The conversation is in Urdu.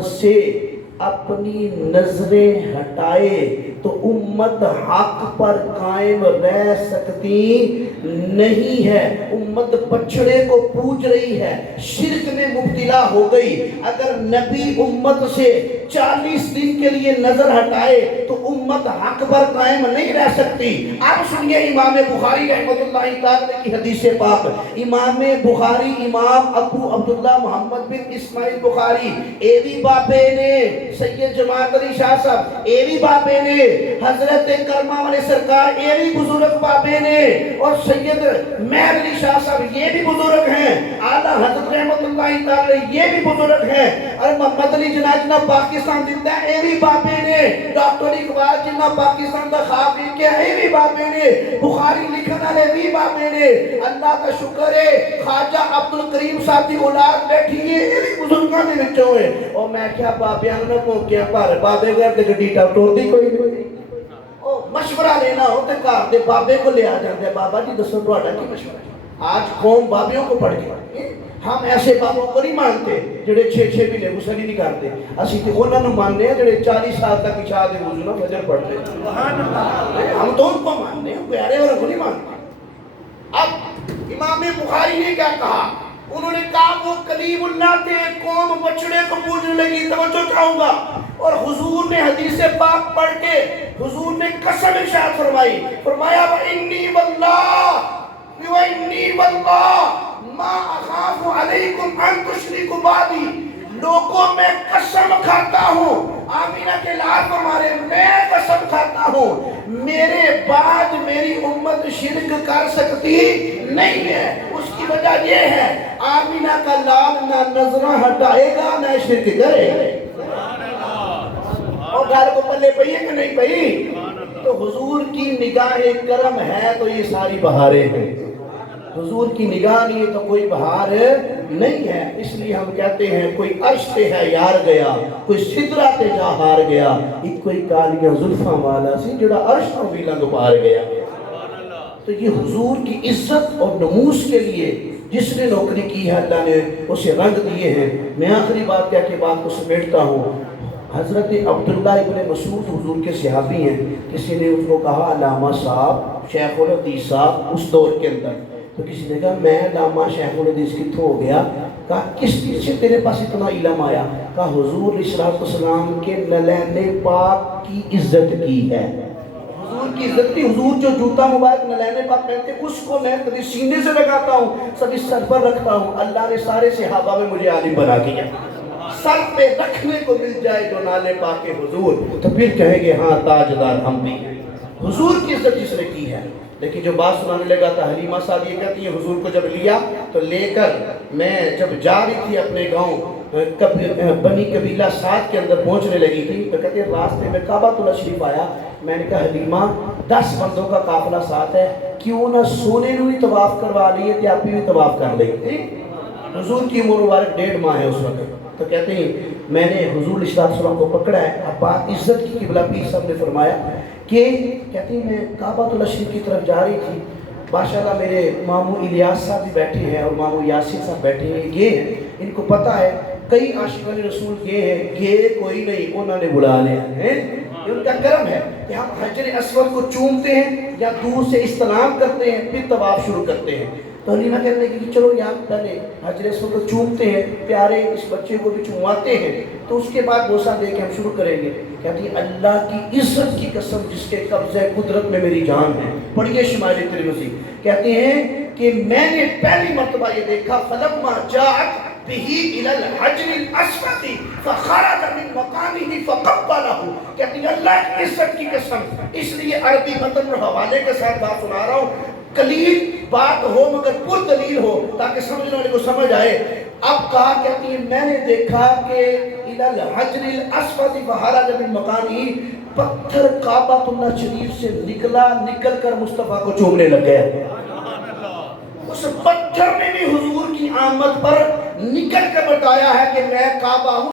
امت سے اپنی نظریں ہٹائے تو امت حق پر قائم رہ سکتی نہیں ہے۔ امت بچڑے کو پوج رہی ہے، شرک میں مبتلا ہو گئی۔ اگر نبی امت سے 40 دن کے لیے نظر ہٹائے تو امت حق پر قائم نہیں رہ سکتی۔ آپ سنیے امام بخاری رحمۃ اللہ تعالی کی حدیث پاک۔ امام بخاری امام ابو عبداللہ محمد بن اسماعیل بخاری ایوی باپے نے، سید جماعت علی شاہ صاحب ایوی باپے نے، حضرت کرما والے سرکار ایوی بزرگ باپے نے، اور سید مہر علی شاہ صاحب یہ بھی بزرگ ہیں، اعلیٰ حضرت رحمت اللہ تعالی یہ بھی بزرگ ہیں، اور محمد علی جناح جنہ پاکستان دیتا ہے ایوی باپے نے، ڈاکٹر اقبال جنہ پاکستان دا خواب کیا ایوی باپے نے، بخاری لکھن والے بھی باپے نے۔ اللہ کا شکر ہے خواجہ عبدالکریم صاحب دی اولاد بیٹھی ہے ایوی بزرگاں دے وچوں ہے۔ اور میں کیا بابیاں نہ پوکیا پر بابے گھر تے گڈی ٹور دی کوئی نہیں، او مشورہ لینا ہو تے گھر دے بابے کو لے آ جاندے، بابا جی دسو تہاڈا کی مشورہ ہے؟ آج قوم بابیوں کو پڑھ گئی۔ ہم ایسے بابوں کو نہیں مانتے جڑے 6 مہینے غسل ہی نہیں کرتے، اسی تے انہاں نوں ماننے ہیں جڑے 40 سال تک عشاء دے وضو نال فجر پڑھتے ہیں۔ سبحان اللہ، ہم تو ان کو مانتے ہیں، پیارے اور کو نہیں مانتے۔ اب امام بخاری نے کیا کہا؟ انہوں نے کہا وہ کلیم اللہ تھے، قوم بچڑے کو پوجنے لگی۔ توجہ چاہوں گا، اور حضور نے حدیث پاک پڑھ کے حضور نے قسم ارشاد فرمائی، فرمایا وَإِنِّي وَاللَّهِ وَإِنِّي وَاللَّهِ مَا أَخَافُ عَلَيْكُمْ أَن تُشْرِكُوا بَعْدِي۔ لوگوں میں قسم کھاتا ہوں، آمینہ کے لال ہمارے میں قسم کھاتا ہوں میرے بعد میری امت شرک کر سکتی نہیں ہے۔ اس کی وجہ یہ ہے آمینہ کا لال نہ نظرہ ہٹائے گا نہ شرک کرے گا۔ اور گھر کو پلے پئی ہے کہ نہیں پئی؟ تو حضور کی نگاہ کرم ہے تو یہ ساری بہاریں ہیں، حضور کی نگاہ نہیں ہے تو کوئی بہار نہیں ہے۔ اس لیے ہم کہتے ہیں کوئی عرش پہ ہے یار گیا، کوئی سدرہ پہ جا ہار گیا، ایک کوئی کالیاں زلفاں والا سی جڑا عرش کو بھی لنگ پار گیا۔ تو یہ حضور کی عزت اور نموس کے لیے جس نے نوکری کی ہے اللہ نے اسے رنگ دیے ہیں۔ میں آخری بات کہہ کے بات کو سمیٹتا ہوں۔ حضرت عبداللہ ابن مسعود حضور کے صحابی ہیں، کسی نے اس کو کہا علامہ صاحب شیخ الحدیث صاحب اس دور کے اندر، تو کسی نے کہا میں علامہ شیخ الحدیث کتوں ہو گیا؟ کہا کس چیز سے تیرے پاس اتنا علم آیا؟ کہا حضور علیہ السلام کے نلین پاک کی عزت کی ہے۔ حضور کی عزت کی، حضور جو جوتا مبارک نلین پاک پہنتے اس کو میں کبھی سینے سے لگاتا ہوں، سبھی سر پر رکھتا ہوں۔ اللہ نے سارے صحابہ میں مجھے عالم بنا دیا۔ سر پہ رکھنے کو مل جائے جو نالے پاک حضور تو پھر کہیں گے ہاں تاجدار ہم بھی ہیں۔ حضور کی عزت جس نے کی ہے۔ لیکن جو بات سنانے لگا تھا حلیمہ صاحب یہ کہتی ہیں حضور کو جب لیا تو لے کر میں جب جا رہی تھی اپنے گاؤں بنی قبیلہ سعد کے اندر پہنچنے لگی تھی تو کہتے ہیں راستے میں کعبۃ اللہ شریف آیا، میں نے کہا حلیمہ 10 بندوں کا قافلہ ساتھ ہے، کیوں نہ سونے نو بھی طواف کروا لیے کہ آپ بھی طواف کر لیں گے۔ حضور کی عمر مبارک 1.5 ماہ ہے اس وقت۔ تو کہتے ہیں میں نے حضور علیہ السلام کو پکڑا ہے۔ اب بات عزت کی قبلہ پیر صاحب نے فرمایا کہ کہتے ہیں میں کعبۃ اللہ شریف کی طرف جا رہی تھی، ماشاءاللہ میرے ماموں الیاس صاحب بھی بیٹھے ہیں اور ماموں یاسین صاحب بیٹھے ہیں، یہ ہیں ان کو پتہ ہے کئی عاشقان رسول یہ ہیں، یہ کوئی نہیں انہوں نے بلا لیا ہے۔ یہ ان کا کرم ہے کہ ہم حجر اسود کو چومتے ہیں یا دور سے استلام کرتے ہیں پھر طواف شروع کرتے ہیں۔ تو حلیمہ کہنے لگی کہ چلو یہاں پہلے حجر اسود کو چومتے ہیں، پیارے اس بچے کو بھی چوماتے ہیں، تو اس کے بعد بوسہ دے کے ہم شروع کریں گے۔ کہتی ہے اللہ کی عزت کی قسم جس کے قبضہ قدرت میں میری جان ہے۔ پڑھیے شمائل ترمذی، کہتے ہیں کہ میں نے پہلی مرتبہ یہ دیکھا فلما جاءت به الى الحجر الاسود فخرج من مقامه فقبله۔ کہتی ہے اللہ کی عزت کی قسم، اس لیے عربی متن اور حوالے کے ساتھ بات سنا رہا ہوں، قلیل بات ہو مگر پر دلیل ہو تاکہ سمجھنے والے کو سمجھ آئے۔ اب کہا کہتی ہے میں نے دیکھا کہ الى الحجر الاسود فخرج من مقامه، پتھر کعبۃ اللہ شریف سے نکل کر مصطفیٰ کو چومنے لگ گیا۔ اس پتھر نے بھی حضور کی آمد پر نکل کر بتایا ہے کہ میں کعبہ ہوں۔